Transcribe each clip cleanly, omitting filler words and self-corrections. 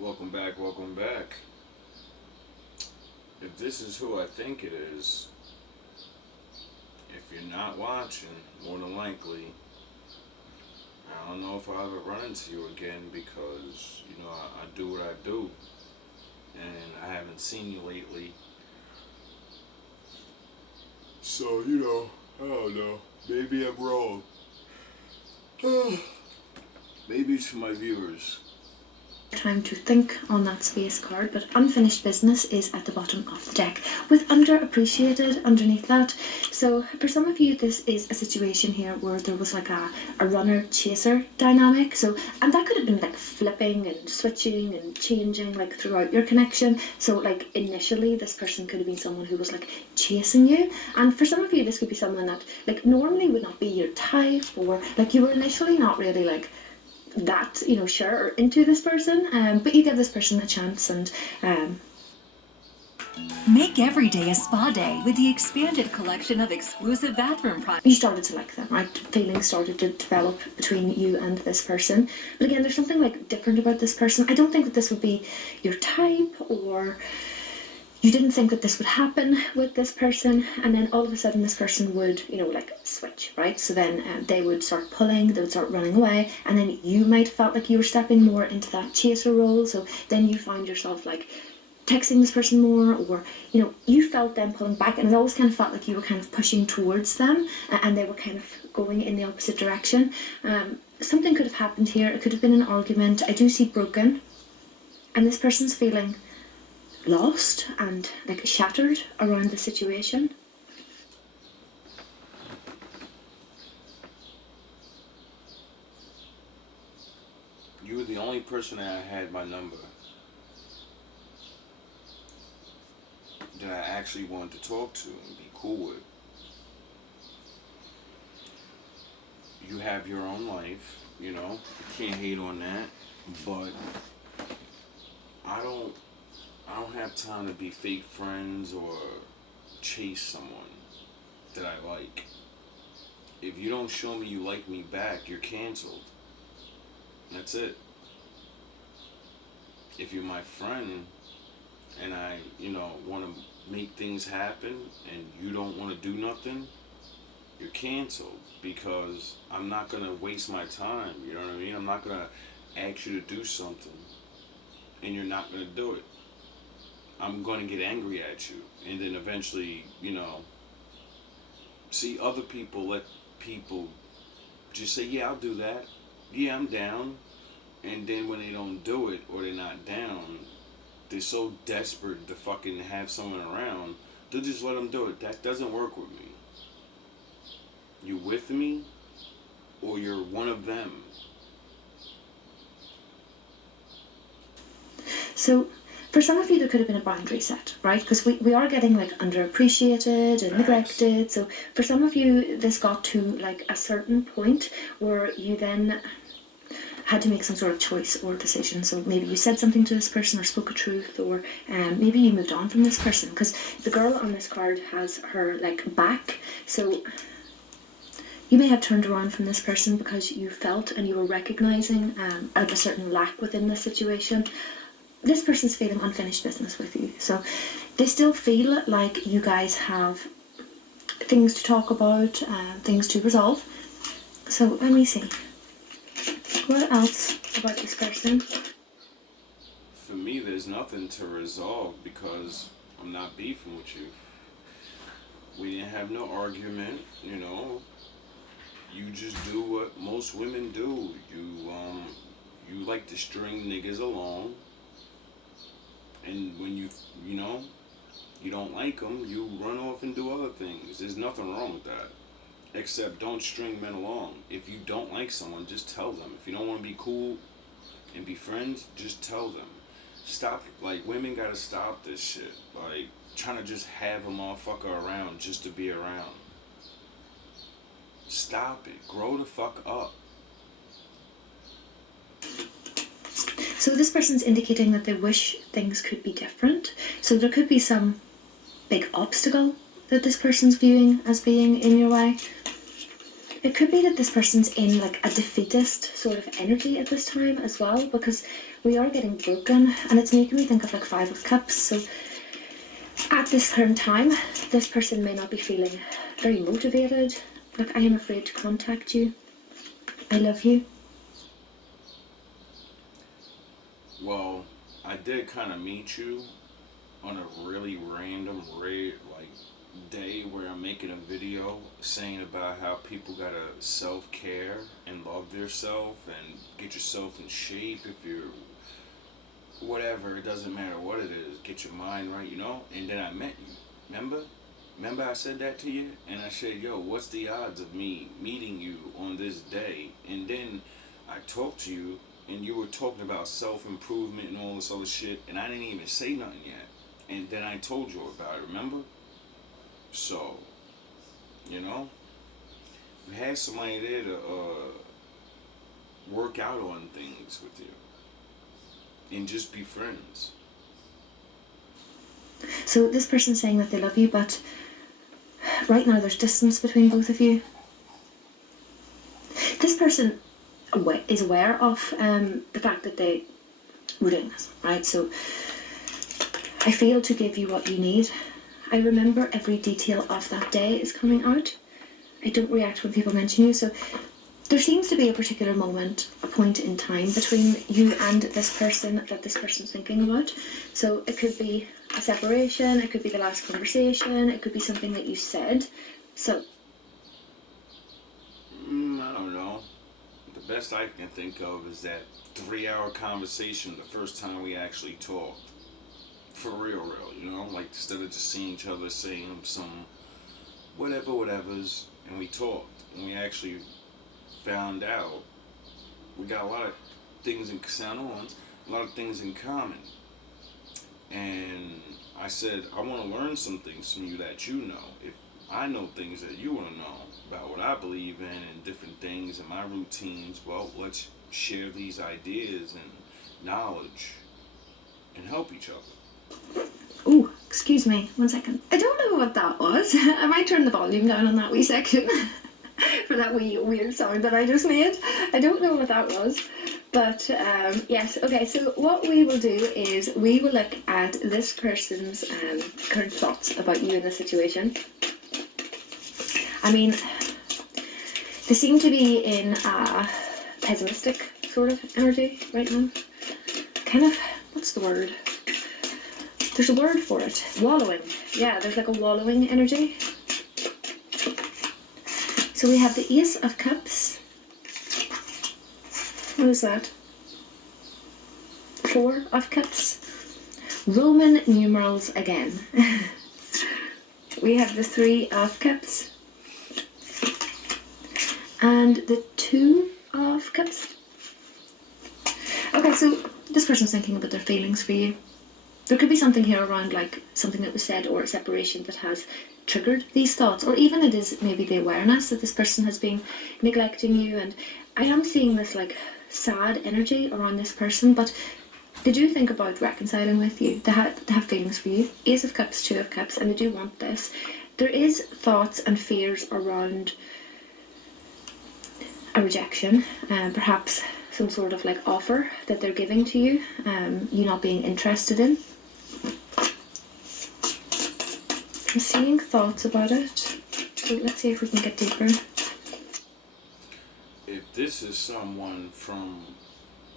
Welcome back, welcome back. If this is who I think it is, if you're not watching, more than likely, I don't know if I'll ever run into you again because, I do what I do. And I haven't seen you lately. So, I don't know. Maybe I'm wrong. Maybe it's for my viewers. Time to think on that space card, but unfinished business is at the bottom of the deck with underappreciated underneath that. So for some of you, this is a situation here where there was like a runner chaser dynamic. And that could have been like flipping and switching and changing like throughout your connection. So like initially this person could have been someone who was like chasing you, and for some of you this could be someone that like normally would not be your type, or like you were initially not really like that, sure, or into this person, but you give this person a chance, and make every day a spa day with the expanded collection of exclusive bathroom products. You started to like them, right? Feelings started to develop between you and this person. But again, there's something like different about this person. I don't think that this would be your type, or you didn't think that this would happen with this person, and then all of a sudden this person would, like switch, right? So then they would start pulling, they would start running away, and then you might have felt like you were stepping more into that chaser role. So then you find yourself like texting this person more, or you felt them pulling back, and it always kind of felt like you were kind of pushing towards them, and they were kind of going in the opposite direction. Something could have happened here. It could have been an argument. I do see broken, and this person's feeling lost and like shattered around the situation. You were the only person that had my number that I actually wanted to talk to and be cool with. You have your own life, you can't hate on that, but I don't have time to be fake friends or chase someone that I like. If you don't show me you like me back, you're canceled. That's it. If you're my friend and I, want to make things happen and you don't want to do nothing, you're canceled, because I'm not going to waste my time, you know what I mean? I'm not going to ask you to do something and you're not going to do it. I'm going to get angry at you, and then eventually, see other people, let people just say, yeah, I'll do that. Yeah, I'm down. And then when they don't do it, or they're not down, they're so desperate to fucking have someone around, they'll just let them do it. That doesn't work with me. You with me, or you're one of them. So for some of you, there could have been a boundary set, right? Because we are getting like underappreciated and neglected. So for some of you, this got to like a certain point where you then had to make some sort of choice or decision. So maybe you said something to this person or spoke a truth, or maybe you moved on from this person, because the girl on this card has her like back. So you may have turned around from this person because you felt and you were recognizing a certain lack within this situation. This person's feeling unfinished business with you. So they still feel like you guys have things to talk about, things to resolve. So let me see. What else about this person? For me, there's nothing to resolve because I'm not beefing with you. We didn't have no argument, You just do what most women do. You like to string niggas along. And when you don't like them, you run off and do other things. There's nothing wrong with that. Except don't string men along. If you don't like someone, just tell them. If you don't want to be cool and be friends, just tell them. Stop, like, women gotta stop this shit. Like, trying to just have a motherfucker around just to be around. Stop it. Grow the fuck up. So this person's indicating that they wish things could be different. So there could be some big obstacle that this person's viewing as being in your way. It could be that this person's in like a defeatist sort of energy at this time as well, because we are getting broken, and it's making me think of like Five of Cups. So at this current time, this person may not be feeling very motivated. Like, I am afraid to contact you. I love you. Well, I did kind of meet you on a really random, day where I'm making a video saying about how people gotta self-care and love yourself and get yourself in shape. If you're whatever, it doesn't matter what it is, get your mind right, and then I met you. Remember I said that to you? And I said, yo, what's the odds of me meeting you on this day? And then I talked to you, and you were talking about self-improvement and all this other shit, and I didn't even say nothing yet. And then I told you about it, remember? So, we had somebody there to work out on things with you and just be friends. So this person's saying that they love you, but right now there's distance between both of you. This person is aware of the fact that they were doing this, right? So I failed to give you what you need. I remember every detail of that day is coming out. I don't react when people mention you, so there seems to be a particular moment, a point in time between you and this person that this person's thinking about. So it could be a separation, it could be the last conversation, it could be something that you said. So I don't know. The best I can think of is that 3-hour conversation the first time we actually talked. For real, like instead of just seeing each other, saying some whatevers, and we talked, and we actually found out we got a lot of things in a lot of things in common. And I said, I want to learn some things from you that you know. If I know things that you want to know about what I believe in and different things and my routines, well, let's share these ideas and knowledge and help each other. Oh, excuse me, 1 second. I don't know what that was. I might turn the volume down on that wee section for that wee weird sound that I just made. I don't know what that was. But yes, okay, so what we will do is we will look at this person's current thoughts about you in this situation. I mean, they seem to be in a pessimistic sort of energy right now. Kind of, what's the word? There's a word for it. Wallowing. Yeah, there's like a wallowing energy. So we have the Ace of Cups. What is that? 4 of Cups. Roman numerals again. We have the 3 of Cups. And the 2 of Cups. Okay, so this person's thinking about their feelings for you. There could be something here around like something that was said or a separation that has triggered these thoughts, or even it is maybe the awareness that this person has been neglecting you. And I am seeing this like sad energy around this person, but they do think about reconciling with you. They have feelings for you. Ace of Cups, 2 of Cups, and they do want this. There is thoughts and fears around a rejection, perhaps some sort of like offer that they're giving to you, you not being interested in. I'm seeing thoughts about it, so let's see if we can get deeper. If this is someone from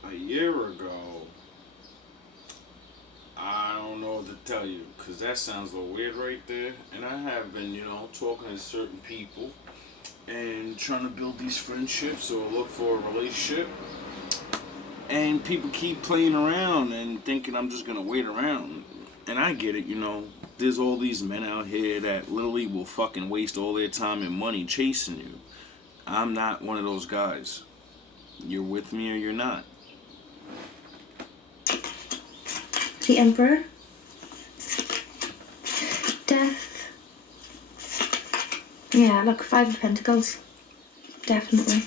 a year ago, I don't know what to tell you, because that sounds a little weird right there. And I have been, talking to certain people and trying to build these friendships or look for a relationship. And people keep playing around and thinking I'm just going to wait around. And I get it, There's all these men out here that literally will fucking waste all their time and money chasing you. I'm not one of those guys. You're with me or you're not. The Emperor. Death. Yeah, look, 5 of Pentacles. Definitely.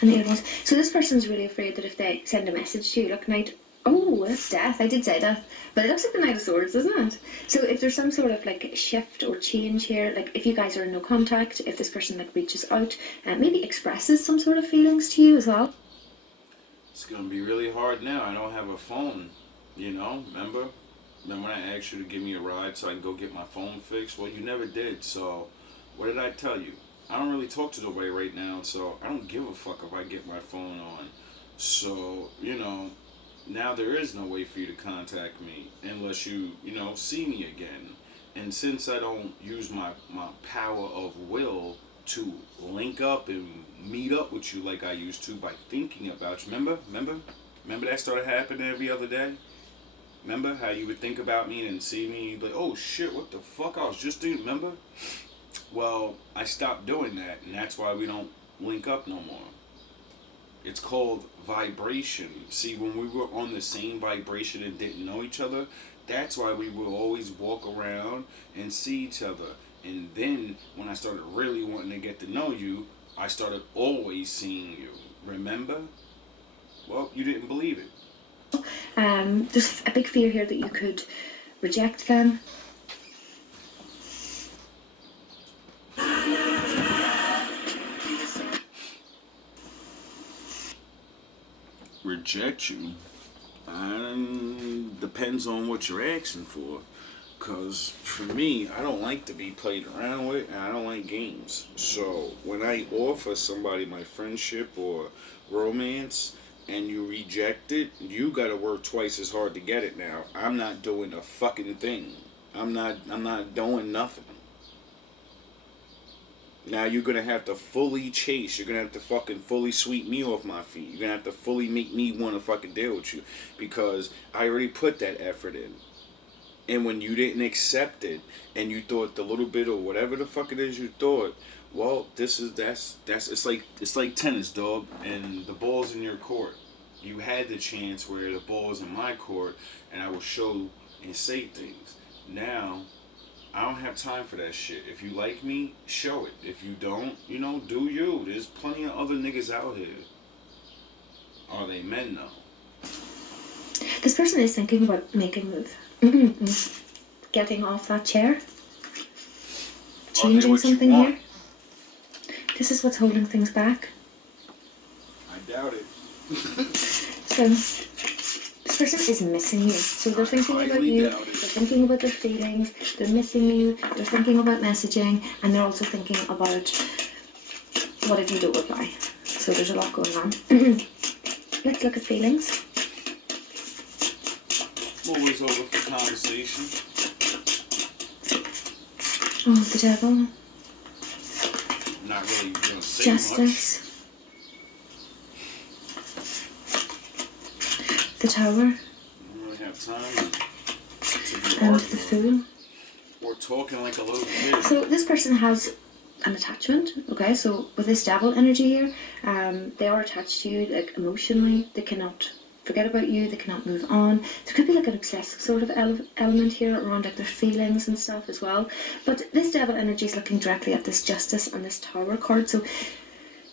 And the other ones. So this person's really afraid that if they send a message to you, look, Knight Oh, that's death. I did say death. But it looks like the Knight of Swords, doesn't it? So if there's some sort of like shift or change here, like if you guys are in no contact, if this person like reaches out and maybe expresses some sort of feelings to you as well. It's gonna be really hard now. I don't have a phone, you know, remember? Remember when I asked you to give me a ride so I can go get my phone fixed? Well, you never did, so what did I tell you? I don't really talk to nobody right now, so I don't give a fuck if I get my phone on. So, you know, now there is no way for you to contact me unless you see me again. And since I don't use my power of will to link up and meet up with you like I used to by thinking about you. Remember that started happening every other day? Remember how you would think about me and see me and you'd be like, oh shit, what the fuck? I was just thinking, remember? Well, I stopped doing that, and that's why we don't link up no more. It's called vibration. See, when we were on the same vibration and didn't know each other, that's why we would always walk around and see each other. And then, when I started really wanting to get to know you, I started always seeing you. Remember? Well, you didn't believe it. There's a big fear here that you could reject them. Reject you? Depends on what you're asking for. Because for me, I don't like to be played around with, and I don't like games. So when I offer somebody my friendship or romance, and you reject it, you gotta work twice as hard to get it now. I'm not doing a fucking thing. I'm not doing nothing. Now you're gonna have to fully chase. You're gonna have to fucking fully sweep me off my feet. You're gonna have to fully make me wanna fucking deal with you. Because I already put that effort in. And when you didn't accept it, and you thought the little bit or whatever the fuck it is you thought, well, that's it's like tennis, dog, and the ball's in your court. You had the chance where the ball's in my court, and I will show and say things. Now, I don't have time for that shit. If you like me, show it. If you don't, do you. There's plenty of other niggas out here. Are they men though? This person is thinking about making a move. Getting off that chair. Changing something here. This is what's holding things back. I doubt it. So, this person is missing you. So they're thinking about you, they're thinking about their feelings, they're missing you, they're thinking about messaging, and they're also thinking about what if you don't reply. So there's a lot going on. Let's look at feelings. Always over for conversation. Oh, the devil. Not really gonna say Justice. much. The Tower. I don't really have time to be And arguing the Fool. or talking like a little kid. So this person has an attachment, okay? So with this devil energy here, they are attached to you, like emotionally. They cannot forget about you, they cannot move on. There could be like an obsessive sort of element here around like their feelings and stuff as well. But this devil energy is looking directly at this Justice and this Tower card. So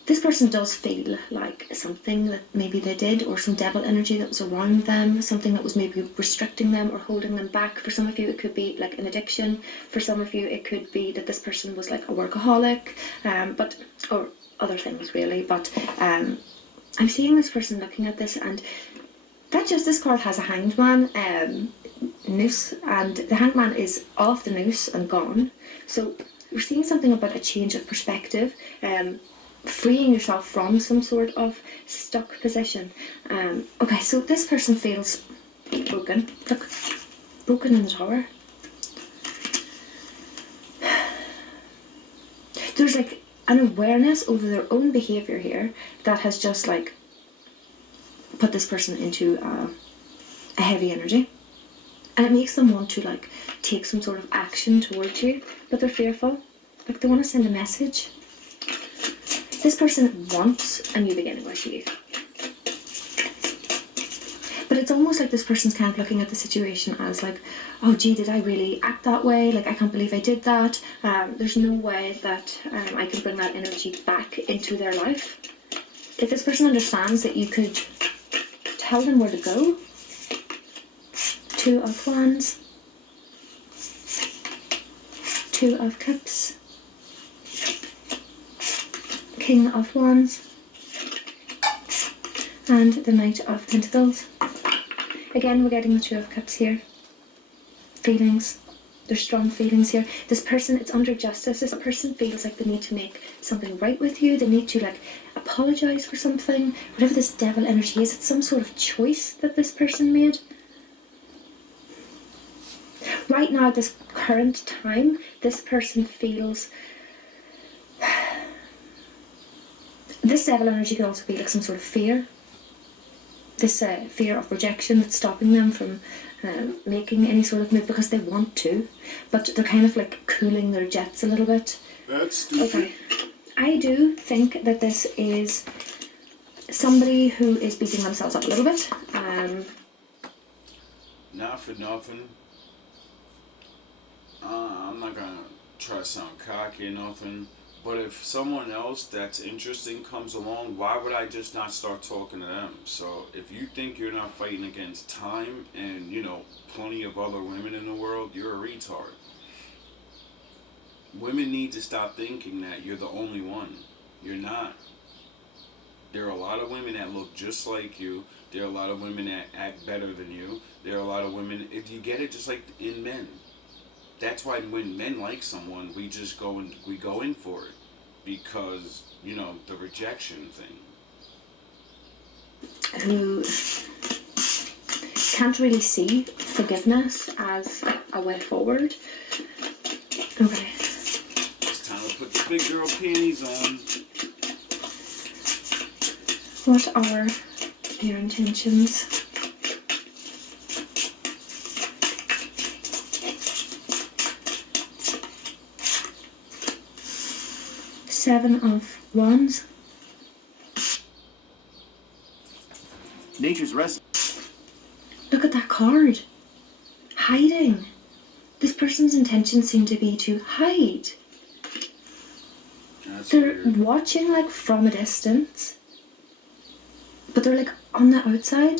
this person does feel like something that maybe they did, or some devil energy that was around them, something that was maybe restricting them or holding them back. For some of you, it could be like an addiction. For some of you, it could be that this person was like a workaholic, or other things really. But I'm seeing this person looking at this, and that Justice card has a Hanged Man noose, and the Hanged Man is off the noose and gone. So we're seeing something about a change of perspective. Freeing yourself from some sort of stuck position. Okay, so this person feels broken. Look, broken in the Tower. There's like an awareness over their own behaviour here that has just like put this person into a heavy energy. And it makes them want to like take some sort of action towards you, but they're fearful. Like they want to send a message. This person wants a new beginning with you. But it's almost like this person's kind of looking at the situation as like, oh gee, did I really act that way? Like, I can't believe I did that. There's no way that I can bring that energy back into their life. If this person understands that you could tell them where to go, Two of Wands, Two of Cups, King of Wands, and the Knight of Pentacles. Again, we're getting the Two of Cups here. Feelings. There's strong feelings here. This person, it's under justice. This person feels like they need to make something right with you. They need to like apologise for something. Whatever this devil energy is, it's some sort of choice that this person made. Right now, at this current time, this person feels... This devil energy could also be like some sort of fear. This fear of rejection that's stopping them from making any sort of move because they want to, but they're kind of like cooling their jets a little bit. That's stupid. Okay. I do think that this is somebody who is beating themselves up a little bit. Not for nothing. I'm not gonna try to sound cocky or nothing, but if someone else that's interesting comes along, why would I just not start talking to them? So if you think you're not fighting against time and, you know, plenty of other women in the world, you're a retard. Women need to stop thinking that you're the only one. You're not. There are a lot of women that look just like you. There are a lot of women that act better than you. There are a lot of women, if you get it, just like in men. That's why when men like someone, we just go in for it, because, you know, the rejection thing. Who can't really see forgiveness as a way forward. Okay. It's time to put the big girl panties on. What are your intentions? Seven of Wands. Nature's rest. Look at that card. Hiding. This person's intentions seem to be to hide. They're weird. watching like from a distance, but they're like on the outside.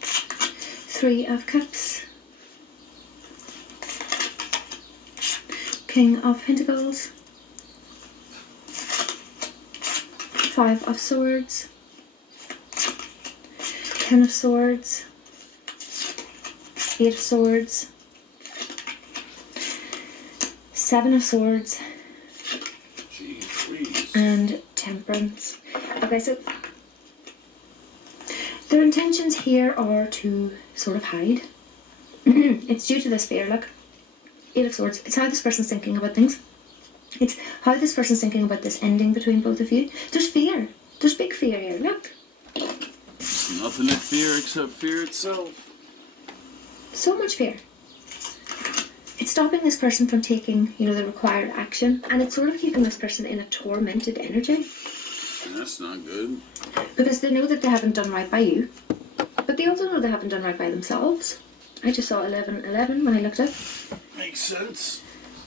Three of Cups. King of Pentacles, Five of Swords, Ten of Swords, Eight of Swords, Seven of Swords, Jeez, please. and Temperance. Okay, so their intentions here are to sort of hide. It's due to this fear, look. Eight of Swords. It's how this person's thinking about things. It's how this person's thinking about this ending between both of you. There's fear. There's big fear here. Look. There's nothing to fear except fear itself. So much fear. It's stopping this person from taking, you know, the required action, and it's sort of keeping this person in a tormented energy. That's not good. Because they know that they haven't done right by you, but they also know they haven't done right by themselves. I just saw 11-11 when I looked up. Makes sense.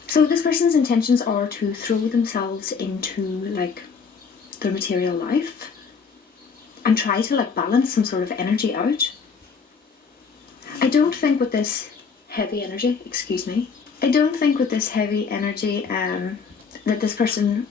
So this person's intentions are to throw themselves into like their material life and try to like balance some sort of energy out. I don't think with this heavy energy, I don't think with this heavy energy that this person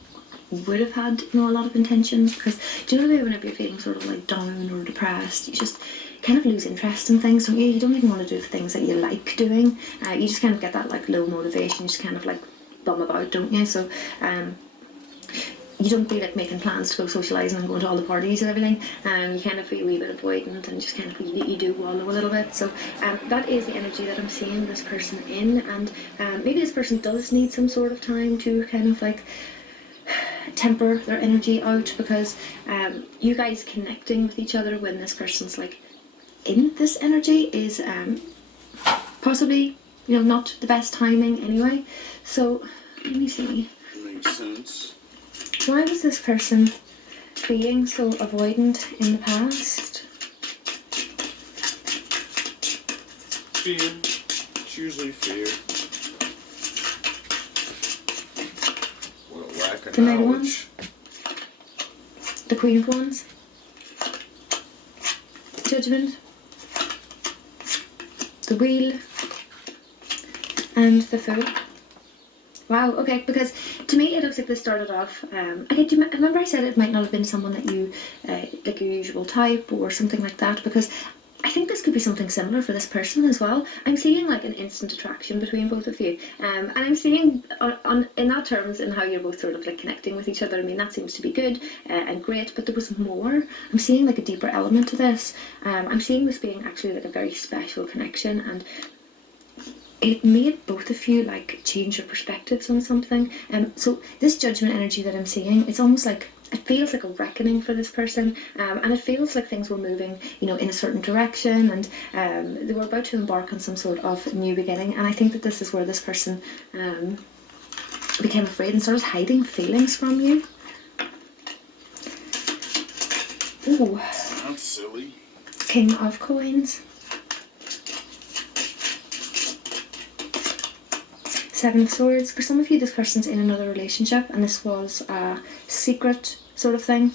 would have had, you know, a lot of intentions, because do you know the way whenever you're feeling sort of like down or depressed, you just kind of lose interest in things, don't you? You don't even want to do things that you like doing. You just kind of get that like low motivation, you just kind of like bum about, don't you? So you don't feel like making plans to go socialising and going to all the parties and everything. You kind of feel a wee bit avoidant and just kind of you do wallow a little bit. So that is the energy that I'm seeing this person in, and maybe this person does need some sort of time to kind of like temper their energy out, because you guys connecting with each other when this person's like in this energy is possibly, you know, not the best timing anyway. So let me see. Makes sense. Why was this person being so avoidant in the past? Fear. It's usually fear. What a lack of The Knight of knowledge. The Queen of Wands, Judgment, the Wheel, and the Fool. Wow, okay, because to me it looks like this started off, do you remember I said it might not have been someone that you, like your usual type or something like that, because I think this could be something similar for this person as well. I'm seeing like an instant attraction between both of you, and I'm seeing in that terms in how you're both sort of like connecting with each other. I mean, that seems to be good and great, but there was more. I'm seeing like a deeper element to this. I'm seeing this being actually like a very special connection, and it made both of you like change your perspectives on something. So this judgment energy that I'm seeing, it's almost like, it feels like a reckoning for this person, and it feels like things were moving, in a certain direction, and they were about to embark on some sort of new beginning. And I think that this is where this person became afraid and started hiding feelings from you. Ooh. That's silly. King of Coins. Seven of Swords. For some of you, this person's in another relationship, and this was a secret sort of thing.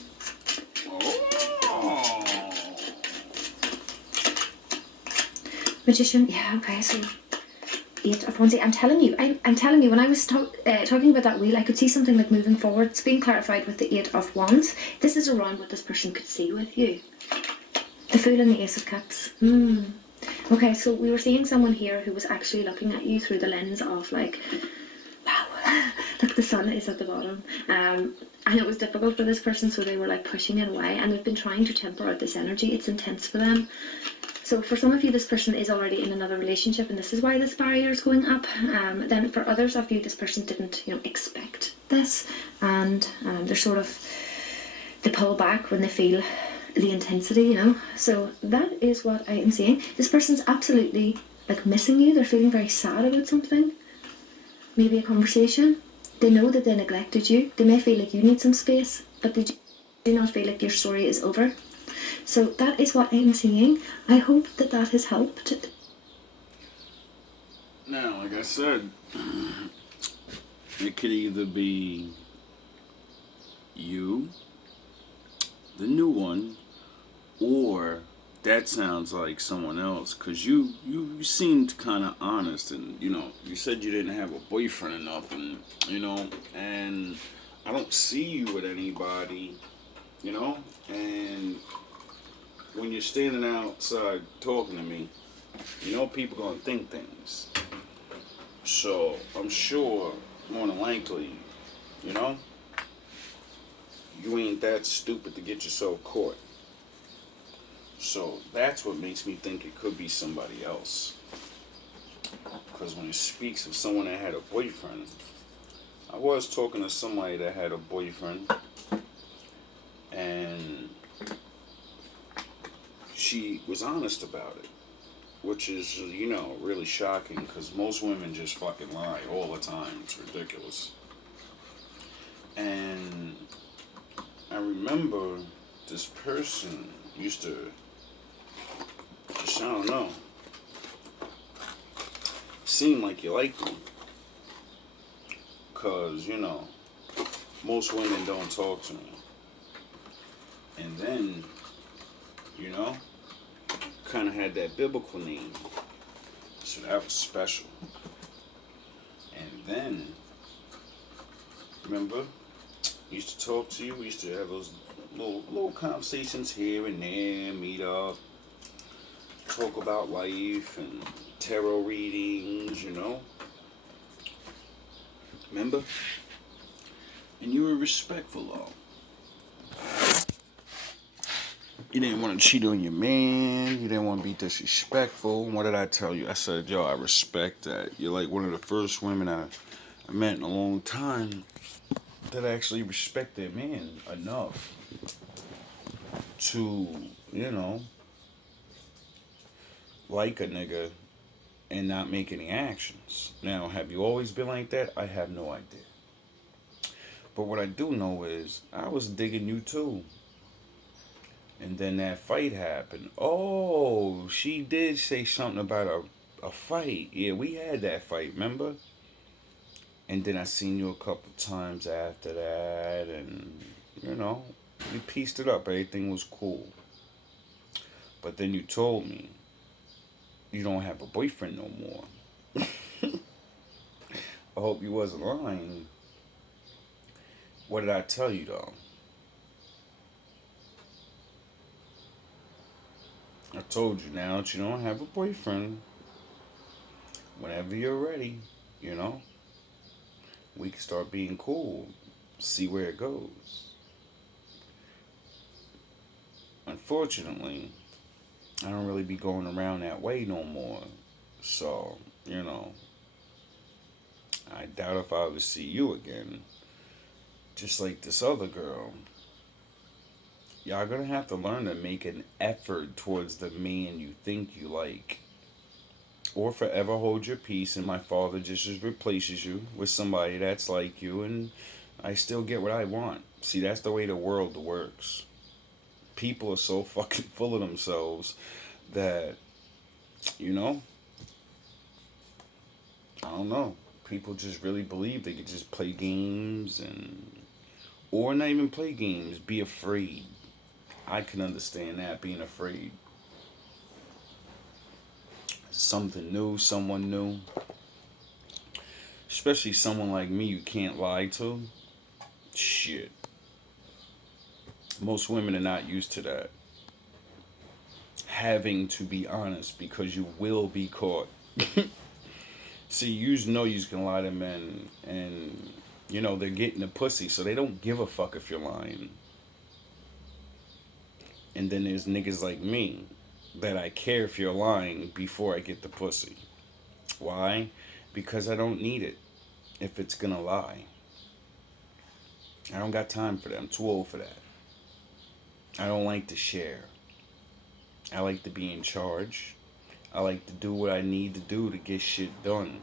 Oh. Magician. Yeah, okay, so 8 of Wands. I'm telling you, when I was talking about that wheel, I could see something like moving forward. It's being clarified with the 8 of Wands. This is around what this person could see with you. The Fool and the Ace of Cups. Okay, so we were seeing someone here who was actually looking at you through the lens of like, wow, look, the sun is at the bottom. And it was difficult for this person, so they were like pushing it away, and they've been trying to temper out this energy. It's intense for them. So for some of you, this person is already in another relationship, and this is why this barrier is going up. Then for others of you, this person didn't, expect this, and they're sort of, they pull back when they feel the intensity, So that is what I am seeing. This person's absolutely like missing you. They're feeling very sad about something. Maybe a conversation. They know that they neglected you. They may feel like you need some space, but they do not feel like your story is over. So that is what I am seeing. I hope that that has helped. Now, like I said, it could either be you, the new one, or that sounds like someone else, because you seemed kind of honest, and you said you didn't have a boyfriend or nothing, and I don't see you with anybody, and when you're standing outside talking to me, people gonna think things. So I'm sure, more than likely, you ain't that stupid to get yourself caught. So that's what makes me think it could be somebody else. Because when it speaks of someone that had a boyfriend, I was talking to somebody that had a boyfriend, and she was honest about it, which is, really shocking, because most women just fucking lie all the time. It's ridiculous. And I remember this person used to just, I don't know, seem like you liked them. Because, most women don't talk to me. And then, kind of had that biblical name. So that was special. And then, remember, we used to talk to you. We used to have those little conversations here and there, meet up, talk about life and tarot readings, Remember? And you were respectful, though. You didn't want to cheat on your man. You didn't want to be disrespectful. What did I tell you? I said, yo, I respect that. You're like one of the first women I met in a long time that actually respect their man enough to, like a nigga and not make any actions. Now, have you always been like that? I have no idea. But what I do know is I was digging you too. And then that fight happened. Oh, she did say something about a fight. Yeah, we had that fight, remember? And then I seen you a couple times after that, and, we pieced it up. Everything was cool. But then you told me you don't have a boyfriend no more. I hope you wasn't lying. What did I tell you though? I told you now that you don't have a boyfriend. Whenever you're ready, you know, we can start being cool. See where it goes. Unfortunately, I don't really be going around that way no more. So, you know, I doubt if I ever see you again. Just like this other girl. Y'all gonna have to learn to make an effort towards the man you think you like. Or forever hold your peace and my father just replaces you with somebody that's like you and I still get what I want. See, that's the way the world works. People are so fucking full of themselves that, you know, I don't know. People just really believe they could just play games or not even play games, be afraid. I can understand that, being afraid. Something new, someone new. Especially someone like me you can't lie to. Shit. Most women are not used to that. Having to be honest because you will be caught. See, you know you can lie to men and, you know, they're getting the pussy, so they don't give a fuck if you're lying. And then there's niggas like me that I care if you're lying before I get the pussy. Why? Because I don't need it if it's gonna lie. I don't got time for that. I'm too old for that. I don't like to share. I like to be in charge. I like to do what I need to do to get shit done.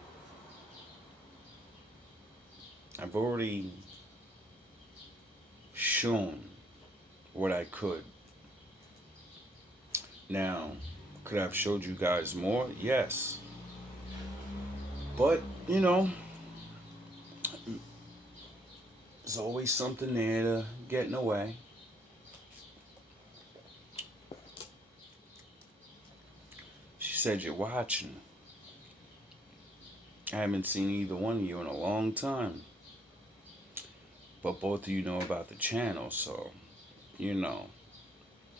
I've already shown what I could. Now, could I have showed you guys more? Yes. But, you know, there's always something there to get in the way. She said you're watching. I haven't seen either one of you in a long time. But both of you know about the channel, so, you know,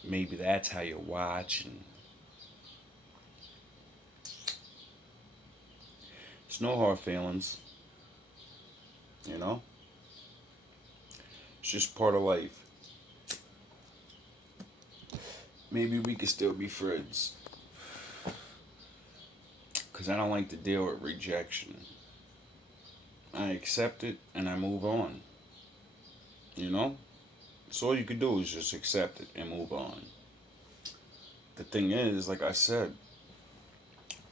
maybe that's how you're watching. It's no hard feelings. You know? It's just part of life. Maybe we could still be friends. Because I don't like to deal with rejection. I accept it and I move on. You know? So all you can do is just accept it and move on. The thing is, like I said,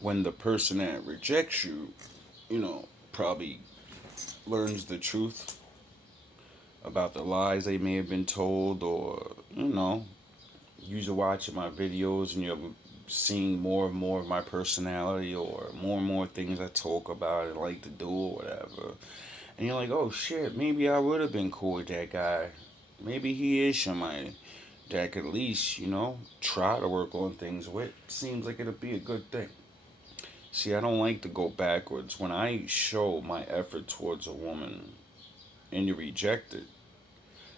when the person that rejects you, you know, probably learns the truth about the lies they may have been told, or, you know, you're watching my videos and you're seeing more and more of my personality or more and more things I talk about and like to do or whatever. And you're like, oh shit, maybe I would have been cool with that guy. Maybe he is somebody that I could at least, you know, try to work on things with. Seems like it'll be a good thing. See, I don't like to go backwards. When I show my effort towards a woman and you reject it,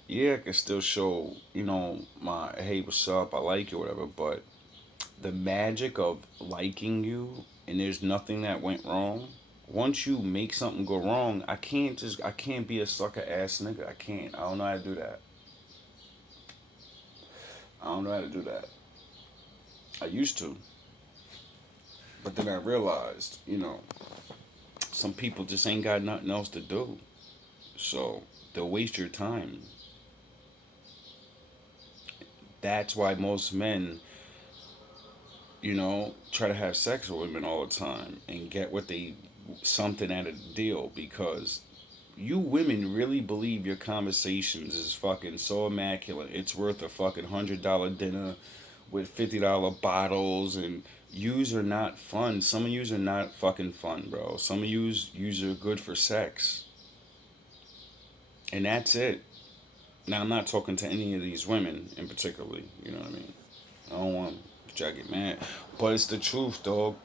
yeah, I can still show, you know, my, hey, what's up, I like you, whatever, but the magic of liking you and there's nothing that went wrong, once you make something go wrong, I can't be a sucker ass nigga. I can't. I don't know how to do that. I don't know how to do that. I used to. But then I realized, you know, some people just ain't got nothing else to do. So they'll waste your time. That's why most men, you know, try to have sex with women all the time and get something out of the deal, because you women really believe your conversations is fucking so immaculate. It's worth a fucking $100 dinner with $50 bottles, and yous are not fun. Some of yous are not fucking fun, bro. Some of yous are good for sex. And that's it. Now, I'm not talking to any of these women in particular, you know what I mean? I don't want y'all get mad. But it's the truth, dog.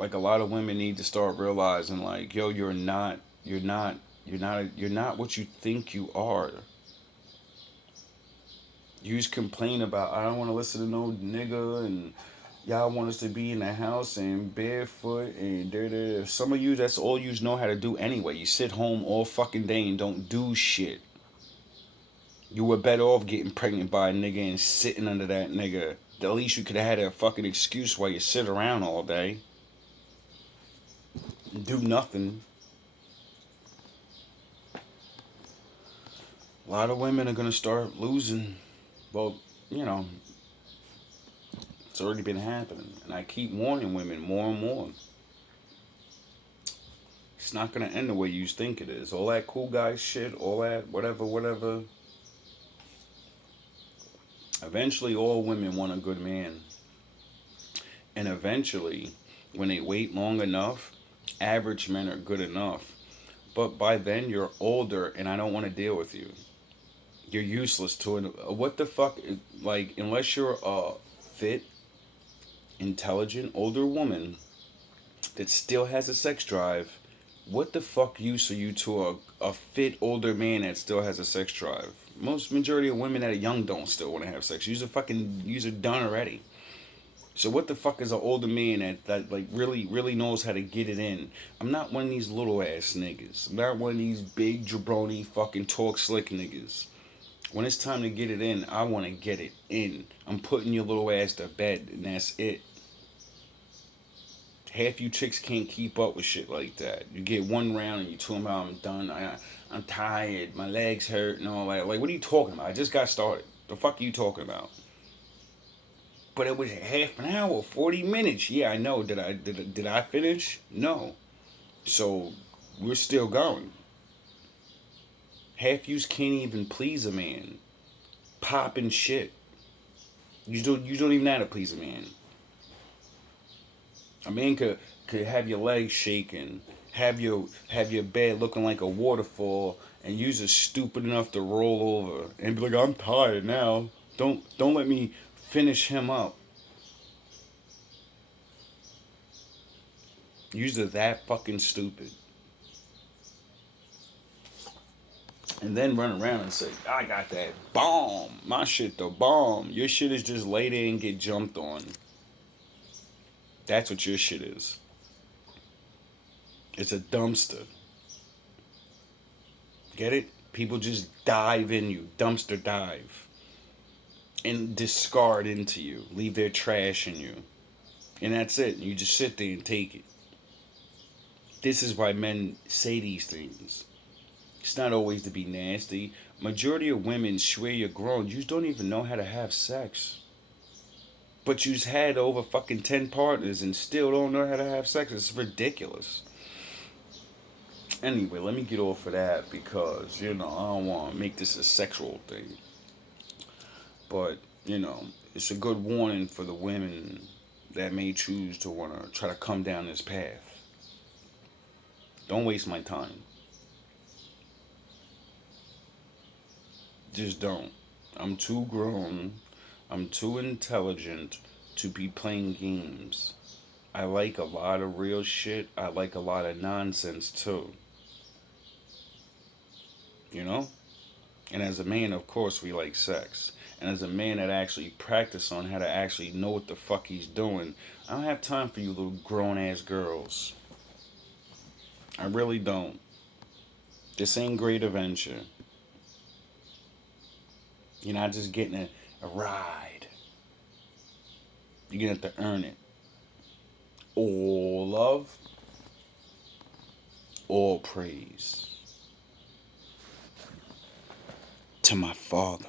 Like, a lot of women need to start realizing, like, yo, you're not what you think you are. You just complain about, I don't want to listen to no nigga, and y'all want us to be in the house and barefoot and da. Some of you, that's all you know how to do anyway. You sit home all fucking day and don't do shit. You were better off getting pregnant by a nigga and sitting under that nigga. At least you could have had a fucking excuse while you sit around all day. Do nothing. A lot of women are gonna start losing. Well, you know, it's already been happening. And I keep warning women more and more. It's not gonna end the way you think it is. All that cool guy shit, all that whatever. Eventually, all women want a good man. And eventually, when they wait long enough, average men are good enough. But by then, you're older, and I don't want to deal with you. You're useless to it. What the fuck? Like, unless you're a fit, intelligent, older woman that still has a sex drive, what the fuck use are you to a fit, older man that still has a sex drive? Majority of women that are young don't still want to have sex. You're done already. So what the fuck is an older man that like really knows how to get it in? I'm not one of these little ass niggas. I'm not one of these big jabroni fucking talk slick niggas. When it's time to get it in, I want to get it in. I'm putting your little ass to bed, and that's it. Half you chicks can't keep up with shit like that. You get one round and you tell them how I'm done. I'm tired. My legs hurt and all that. Like, what are you talking about? I just got started. The fuck are you talking about? But it was half an hour, 40 minutes. Yeah, I know. Did I finish? No. So we're still going. Half yous can't even please a man. Popping shit. You don't even know how to please a man. A man could have your legs shaking, have your bed looking like a waterfall, and you're just stupid enough to roll over and be like, I'm tired now. Don't let me finish him up. You're that fucking stupid. And then run around and say, I got that bomb. My shit the bomb. Your shit is just lay there and get jumped on. That's what your shit is. It's a dumpster. Get it? People just dive in you. Dumpster dive. And discard into you. Leave their trash in you. And that's it. You just sit there and take it. This is why men say these things. It's not always to be nasty. Majority of women swear you're grown. You just don't even know how to have sex. But you've had over fucking 10 partners and still don't know how to have sex. It's ridiculous. Anyway, let me get off of that because, I don't want to make this a sexual thing. But, it's a good warning for the women that may choose to want to try to come down this path. Don't waste my time. Just don't. I'm too grown. I'm too intelligent to be playing games. I like a lot of real shit. I like a lot of nonsense too. And as a man, of course, we like sex. And as a man that actually practice on how to actually know what the fuck he's doing, I don't have time for you little grown-ass girls. I really don't. This ain't Great Adventure. You're not just getting a ride. You're going to have to earn it. All love, all praise to my father.